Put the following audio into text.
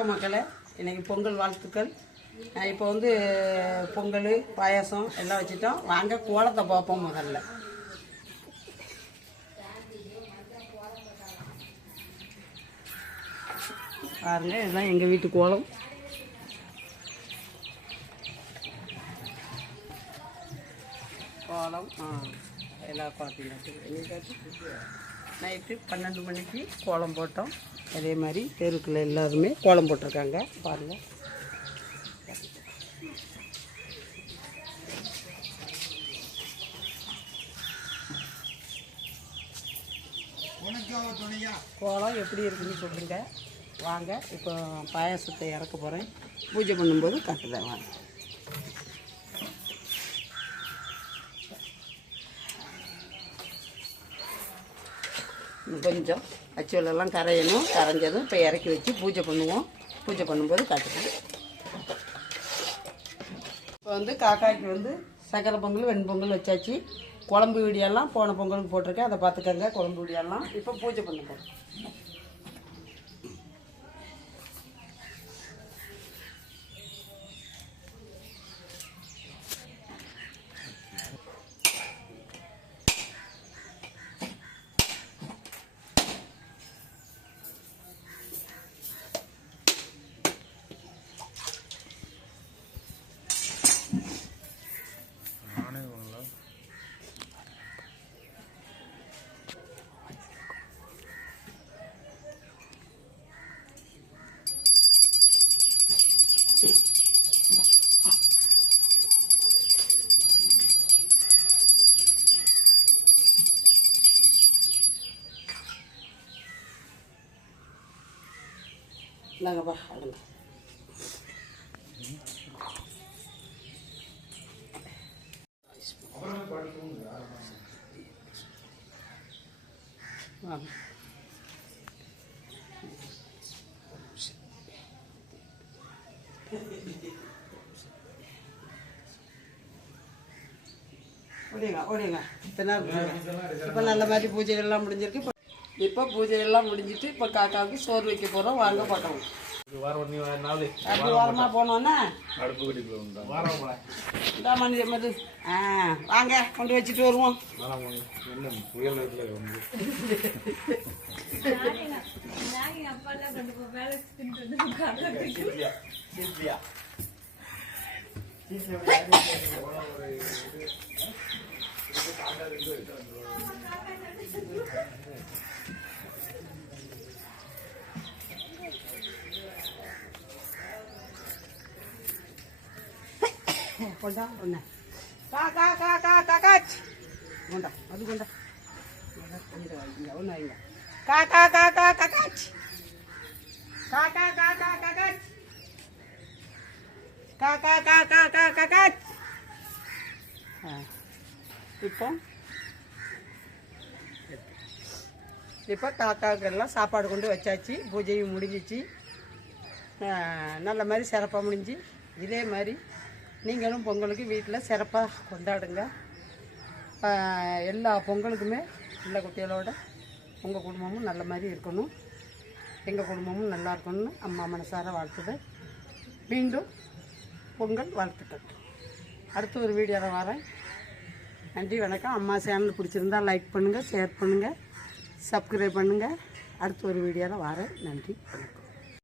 வணக்கம் மக்களே, இன்றைக்கி பொங்கல் வாழ்த்துக்கள். இப்போ வந்து பொங்கல் பாயாசம் எல்லாம் வச்சுட்டோம். வாங்க கோலத்தை பார்ப்போம். முதல்ல பாருங்க, இதுதான் எங்கள் வீட்டு கோலம். கோலம் எல்லா குழந்தைங்க நைட்டு 12 மணிக்கு கோலம் போட்டோம். அதே மாதிரி தெருக்குள்ள எல்லாருமே கோலம் போட்டிருக்காங்க. பாருங்கள், கோலம் எப்படி இருக்குன்னு சொல்லுங்க. வாங்க, இப்போ பாயாசத்தை இறக்க போகிறேன். பூஜை பண்ணும்போது கட்டுதேன். வாங்க. கொஞ்சம் அச்சுவலெல்லாம் கரையணும். கரைஞ்சதும் இப்போ இறக்கி வச்சு பூஜை பண்ணுவோம். பூஜை பண்ணும்போது காட்டுறேன். இப்போ வந்து காக்காய்க்கு வந்து சக்கரை பொங்கல் வெண்பொங்கல் வச்சாச்சு. குழம்பு வீடியோலாம் போன பொங்கலுக்கு போட்டிருக்கேன், அதை பார்த்துக்கங்க. குழம்பு வீடியோலாம் இப்போ பூஜை பண்ண போகிறோம். இந்தாங்கப்பா, அடங்க. வாங்க. ஓடிங்க. இப்போ நல்ல மாதிரி பூஜைகள்லாம் முடிஞ்சிருக்கு. இப்போ பூஜையெல்லாம் முடிஞ்சிட்டு இப்போ காக்காவுக்கு சோறு வைக்க போகிறோம். வாங்க பார்க்கலாம். வாரமாக போனோன்னா மது வாங்க கொண்டு வச்சுட்டு வருவோம். கொண்டா ஒன்று காக்காச் கொண்டா அது கொண்டா ஒன்று வைங்க. காக்காச் இப்போ காக்காவுக்கெல்லாம் சாப்பாடு கொண்டு வச்சாச்சு. பூஜையும் முடிஞ்சிச்சு. நல்ல மாதிரி சிறப்பாக முடிஞ்சு. இதே மாதிரி நீங்களும் பொங்கலுக்கு வீட்டில் சிறப்பாக கொண்டாடுங்க. எல்லா பொங்கலுக்குமே பிள்ளை குட்டிகளோட உங்கள் குடும்பமும் நல்ல மாதிரி இருக்கணும், எங்கள் குடும்பமும் நல்லா இருக்கணும்னு அம்மா மனசார வாழ்த்துதல். மீண்டும் பொங்கல் வாழ்த்துக்கள். அடுத்த ஒரு வீடியோவில் வரேன். நன்றி, வணக்கம். அம்மா சேனல் பிடிச்சிருந்தால் லைக் பண்ணுங்கள், ஷேர் பண்ணுங்கள், சப்ஸ்கிரைப் பண்ணுங்கள். அடுத்த ஒரு வீடியோவில் வரேன். நன்றி, வணக்கம்.